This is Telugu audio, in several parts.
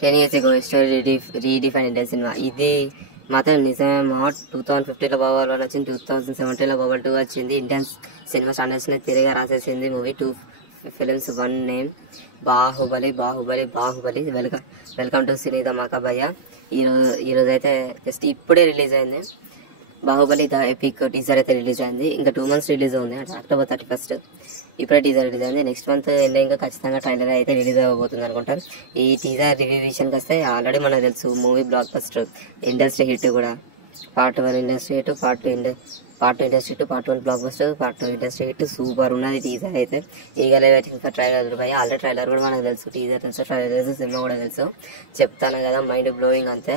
10 years ago story redefined Indian cinema. ఇది మాత్రం నిజమేమో 2015లో బాహుబలి 1 వచ్చింది, 2017లో బాహుబలి 2 వచ్చింది. ఇండియన్ సినిమా స్టాండర్డ్స్ ని తిరిగి రాసేసింది movie. 2 films 1 name Baahubali. Welcome to cine Dhamaka భయ్య. ఈరోజు అయితే జస్ట్ ఇప్పుడే రిలీజ్ అయింది బాహుబలి ద ఎపిక్ టీజర్ అయితే రిలీజ్ అయింది. ఇంకా 2 months రిలీజ్ ఉంది అంటే October 31st ఇప్పుడే టీజర్ రిలీజ్ అయింది. నెక్స్ట్ మంత్ ఇంకా ఖచ్చితంగా ట్రైలర్ అయితే రిలీజ్ అవ్వబోతుంది అనుకుంటాను. ఈ టీజర్ రివ్యూ విషయానికి వస్తే ఆల్రెడీ మనకు తెలుసు movie blockbuster, industry hit కూడా. Part 1 industry hit, part 2 industry hit, part 1 blockbuster, part 2 industry hit. Super ఉన్నది టీజర్ అయితే. ఈగలే వెయిటింగ్ ఫర్ ట్రైలర్ భయ. ఆల్రెడీ ట్రైలర్ కూడా మనకు తెలుసు, టీజర్ తెలుసు, ట్రైలర్ తెలుసు, సినిమా కూడా తెలుసు. చెప్తాను కదా, మైండ్ బ్లోయింగ్ అంతే.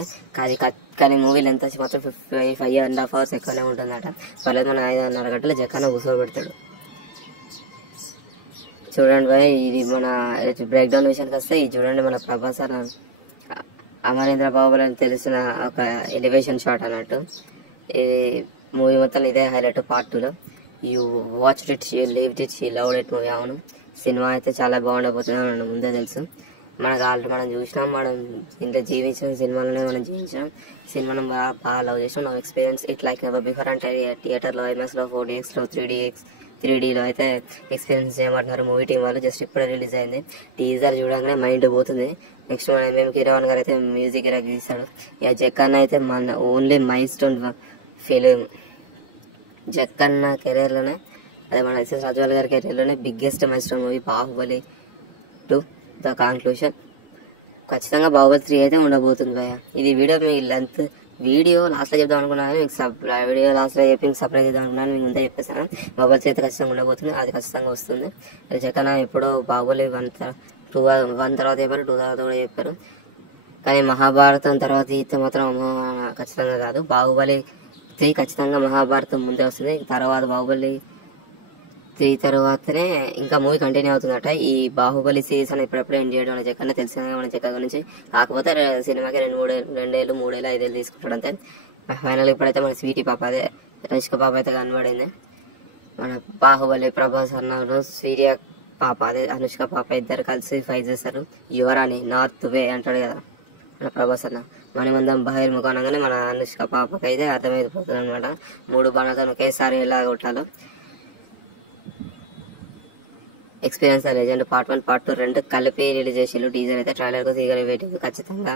కానీ మూవీ లెంత్ వచ్చి మాత్రం 5.5 hours ఎక్కువనే ఉంటుందట. పర్లేదు మన 5.5 గంటల జక్కన కూర్చోబెడతాడు. చూడండి భయ్, ఇది మన బ్రేక్ డౌన్ విషయానికి వస్తే ఇది చూడండి, మన ప్రభాస్ అమరేంద్ర బాహుబలి అని తెలిసిన ఒక ఎలివేషన్ షాట్ అన్నట్టు. ఇది మూవీ మొత్తం ఇదే హైలైట్. పార్ట్ 2లో you watch it, you lived it, you loved it movie. అవును, సినిమా అయితే చాలా బాగుండబోతుంది అని ముందే తెలుసు. మనకు ఆల్రెడీ మనం చూసినాం, మనం ఇంట్లో జీవించిన సినిమాలోనే మనం జీవించాం, సినిమాను బాగా లవ్ చేసాం. నా experience it like never before అంటే థియేటర్లో, IMAXలో, 4DXలో, 3Dలో అయితే ఎక్స్పీరియన్స్ చేయమంటున్నారు మూవీ టీం వాళ్ళు. జస్ట్ ఇప్పుడే రిలీజ్ అయింది. టీజర్ చూడగానే మైండ్ పోతుంది. నెక్స్ట్ మన MM కీరవాణి గారు అయితే మ్యూజిక్ తీస్తాడు. ఇక జక్కన్న అయితే మన only milestone film. Jakkanna కెరీర్లోనే, అదే మన SS రాజమౌళి గారి కెరీర్లోనే biggest milestone movie Baahubali 2 the conclusion. ఖచ్చితంగా బాహుబలి 3 అయితే ఉండబోతుంది భయ. ఇది వీడియో లాస్ట్లో చెప్దాం అనుకున్నాను, మీకు వీడియో లాస్ట్లో చెప్పి మీకు సర్ప్రైజ్ చేద్దాం అనుకున్నాను. మీకు ముందే చెప్పేసాను బాహుబలి అయితే ఖచ్చితంగా ఉండబోతుంది, అది ఖచ్చితంగా వస్తుంది. అది జక్కన ఎప్పుడో బాహుబలి 1 తర్వాత చెప్పారు, 2 తర్వాత కూడా చెప్పారు. కానీ మహాభారతం తర్వాత అయితే మాత్రం ఖచ్చితంగా కాదు. బాహుబలి 3 ఖచ్చితంగా మహాభారతం ముందే వస్తుంది. తర్వాత బాహుబలి 3 తర్వాతనే ఇంకా మూవీ కంటిన్యూ అవుతుందట. ఈ బాహుబలి సిరీస్ అని ఇప్పుడెప్పుడు ఎండ్ చేయడం అని జక్కన్న తెలిసిన మన జక్క గురించి. కాకపోతే సినిమాకి 2-3 ఏళ్ళు 5 ఏళ్ళు తీసుకుంటాడు అంతే. ఫైనల్ ఇప్పుడైతే మన స్వీటీ పాప, అదే రష్క పాప అయితే కనబడింది. మన బాహుబలి ప్రభాస్ అన్నాడు, సూర్య పాప అదే అనుష్క పాప ఇద్దరు కలిసి ఫైట్ చేస్తారు. యువరాణి నార్త్ వే అంటాడు కదా మన ప్రభాస్ అన్న. మణిమందం బహిర్ముఖం అనగానే మన అనుష్క పాపకి అయితే అర్థమైపోతుంది అనమాట 3 బాణాలతో ఒకేసారి ఎలా కొట్టాలో. ఎక్స్పీరియన్స్ లెజెండ్ పార్ట్ 1, పార్ట్ 2 రెండు కలిపి రిలీజ్ చేసేళ్ళు. టీజర్ అయితే ట్రైలర్ కోసం ఈగర్ వెయిటింగ్. ఖచ్చితంగా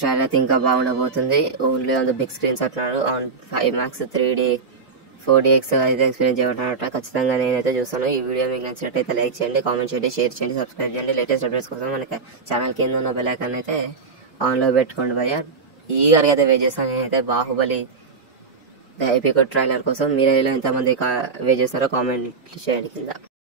ట్రైలర్ అయితే ఇంకా బాగుండబోతుంది. Only on the big screens అంటున్నాడు. ఆన్ IMAX 3D 4DX అయితే ఎక్స్పీరియన్స్ చేయబట్టినట్ట. ఖచ్చితంగా నేనైతే చూస్తాను. ఈ వీడియో మీకు నచ్చినట్టయితే లైక్ చేయండి, కామెంట్ చేయండి, షేర్ చేయండి, సబ్స్క్రైబ్ చేయండి. లేటెస్ట్ అప్డేట్స్ కోసం మనకి ఛానల్ కింద ఉన్న బెల్ ఐకాన్ అయితే ఆన్లో పెట్టుకోండి భయ్య. ఈగర్గా అయితే వెయిట్ చేస్తాను నేనైతే బాహుబలి ద ఎపిక్ ట్రైలర్ కోసం. మీరు ఎంతమంది వెయిట్ చేస్తారో కామెంట్ చేయండి కింద.